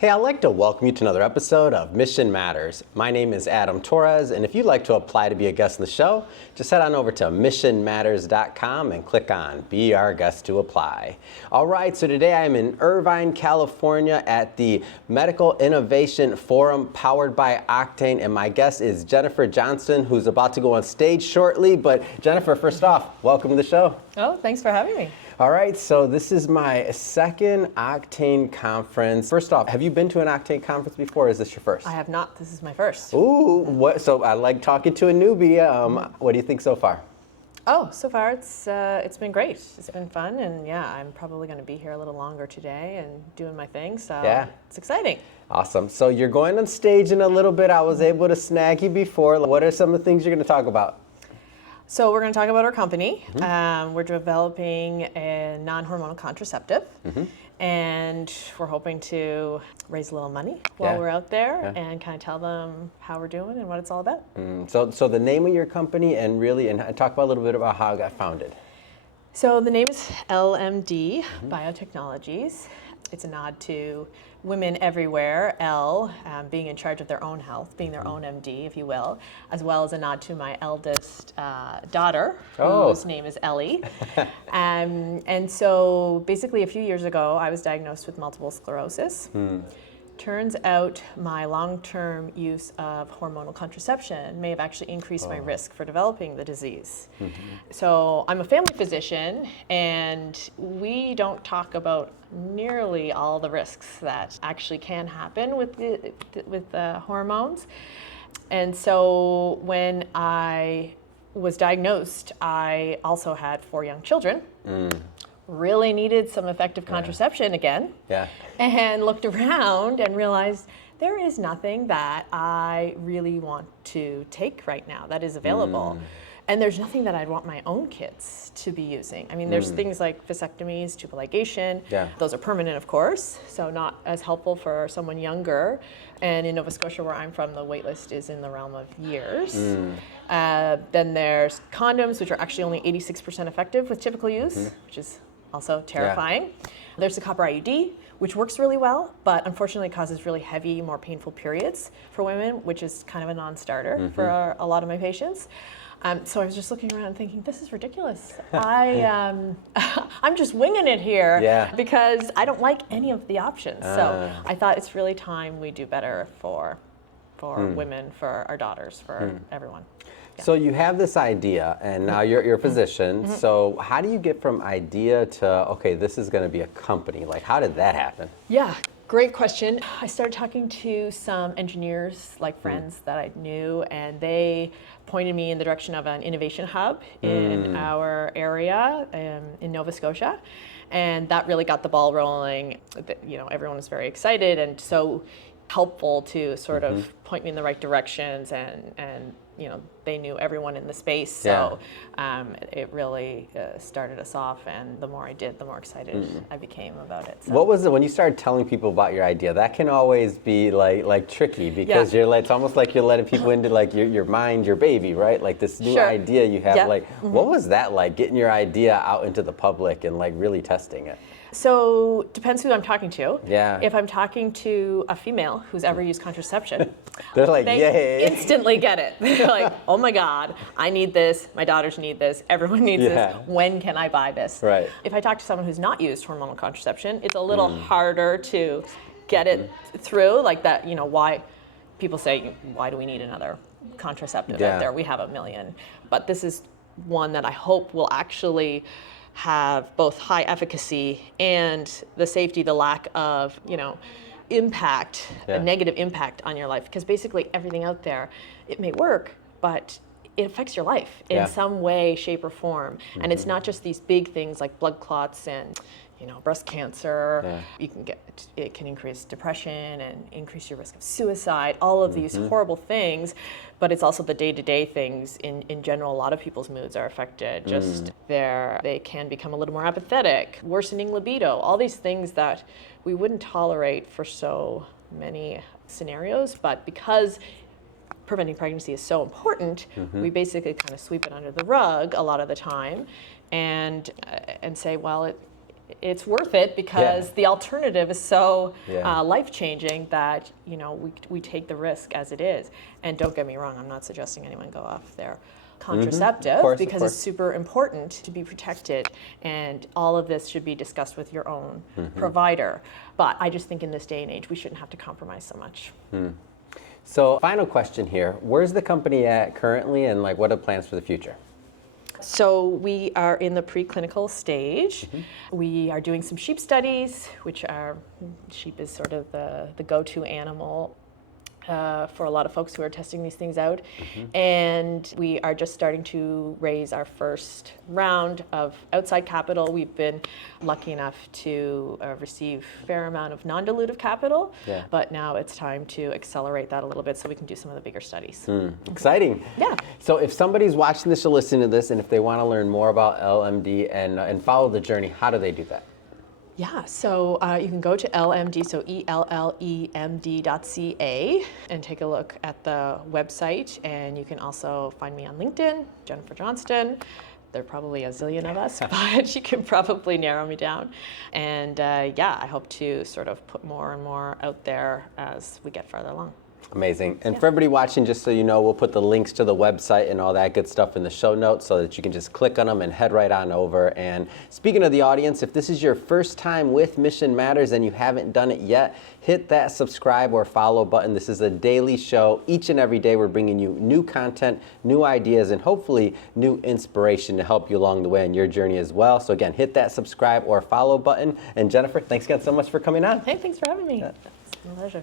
Hey, I'd like to welcome you to another episode of Mission Matters. My name is Adam Torres, and if you'd like to apply to be a guest on the show, just head on over to missionmatters.com and click on Be Our Guest to Apply. All right, so today I am in Irvine, California at the Medical Innovation Forum powered by Octane, and my guest is Jennifer Johnston, who's about to go on stage shortly. But Jennifer, first off, welcome to the show. Oh, thanks for having me. All right, so this is my second Octane conference. First off, have you been to an Octane conference before, or is this your first? I have not. This is my first. Ooh, so I like talking to a newbie. What do you think so far? Oh, so far it's been great. It's been fun, and yeah, I'm probably going to be here a little longer today and doing my thing, so yeah. It's exciting. Awesome. So you're going on stage in a little bit. I was able to snag you before. What are some of the things you're going to talk about? So we're going to talk about our company. We're developing a non-hormonal contraceptive, and we're hoping to raise a little money while we're out there and kind of tell them how we're doing and what it's all about. So the name of your company and talk about a little bit about how it got founded. So the name is LMD Biotechnologies. It's a nod to women everywhere, Elle, being in charge of their own health, being their own MD, if you will, as well as a nod to my eldest daughter, whose name is Elle. And so basically a few years ago, I was diagnosed with multiple sclerosis. Turns out my long-term use of hormonal contraception may have actually increased my risk for developing the disease. So I'm a family physician, and we don't talk about nearly all the risks that actually can happen with the hormones. And so when I was diagnosed, I also had 4 young children. Really needed some effective contraception again, and looked around and realized there is nothing that I really want to take right now that is available. And there's nothing that I'd want my own kids to be using. I mean, there's things like vasectomies, tubal ligation. Those are permanent, of course, so not as helpful for someone younger. And in Nova Scotia, where I'm from, the wait list is in the realm of years. Then there's condoms, which are actually only 86% effective with typical use, which is also terrifying. There's the copper IUD, which works really well, but unfortunately causes really heavy, more painful periods for women, which is kind of a non-starter for a lot of my patients. So I was just looking around and thinking, this is ridiculous. I'm just winging it here because I don't like any of the options. So I thought it's really time we do better for women, for our daughters, for everyone. So you have this idea, and now you're a physician. So how do you get from idea to, okay, this is going to be a company? Like, how did that happen? Yeah, great question. I started talking to some engineers, like friends that I knew, and they pointed me in the direction of an innovation hub in our area in Nova Scotia. And that really got the ball rolling. You know, everyone was very excited and so helpful to sort of point me in the right directions, and you know, they knew everyone in the space, so it really started us off, and the more I did, the more excited I became about it. So. What was it when you started telling people about your idea? That can always be like tricky because you're like, it's almost like you're letting people into like your mind, your baby, right? Like this new idea you have. Like, what was that like, getting your idea out into the public and like really testing it? So depends who I'm talking to. Yeah. If I'm talking to a female who's ever used contraception, they're like, they yay. Instantly get it. They're like, oh my God, I need this. My daughters need this. Everyone needs this. When can I buy this? Right. If I talk to someone who's not used hormonal contraception, it's a little harder to get it through. Like that, you know, why people say, why do we need another contraceptive out there? We have 1 million. But this is one that I hope will actually have both high efficacy and the safety, the lack of, you know, impact, a negative impact on your life. Because basically everything out there, it may work, but it affects your life in some way, shape, or form. And it's not just these big things like blood clots and, you know, breast cancer. It can increase depression and increase your risk of suicide, all of these horrible things. But it's also the day-to-day things. In general, a lot of people's moods are affected. Just they can become a little more apathetic, worsening libido, all these things that we wouldn't tolerate for so many scenarios. But because preventing pregnancy is so important, we basically kind of sweep it under the rug a lot of the time and say, well, it's worth it because the alternative is so life-changing that, you know, we take the risk as it is. And don't get me wrong, I'm not suggesting anyone go off their contraceptive because it's super important to be protected, and all of this should be discussed with your own provider. But I just think in this day and age, we shouldn't have to compromise so much. So final question here, where's the company at currently, and like what are plans for the future? So we are in the preclinical stage. We are doing some sheep studies, which are, sheep is sort of the go-to animal for a lot of folks who are testing these things out. And we are just starting to raise our first round of outside capital. We've been lucky enough to receive a fair amount of non-dilutive capital, but now it's time to accelerate that a little bit so we can do some of the bigger studies. Exciting. Yeah. So if somebody's watching this or listening to this, and if they want to learn more about LMD and follow the journey, how do they do that? Yeah, so you can go to LMD, so ELLEMD.ca, and take a look at the website. And you can also find me on LinkedIn, Jennifer Johnston. There are probably a zillion of us, but you can probably narrow me down. And yeah, I hope to sort of put more and more out there as we get further along. Amazing. And for everybody watching, just so you know, we'll put the links to the website and all that good stuff in the show notes so that you can just click on them and head right on over. And speaking of the audience, if this is your first time with Mission Matters and you haven't done it yet, hit that subscribe or follow button. This is a daily show. Each and every day we're bringing you new content, new ideas, and hopefully new inspiration to help you along the way in your journey as well. So again, hit that subscribe or follow button. And Jennifer, thanks again so much for coming on. Hey, thanks for having me. It's been a pleasure.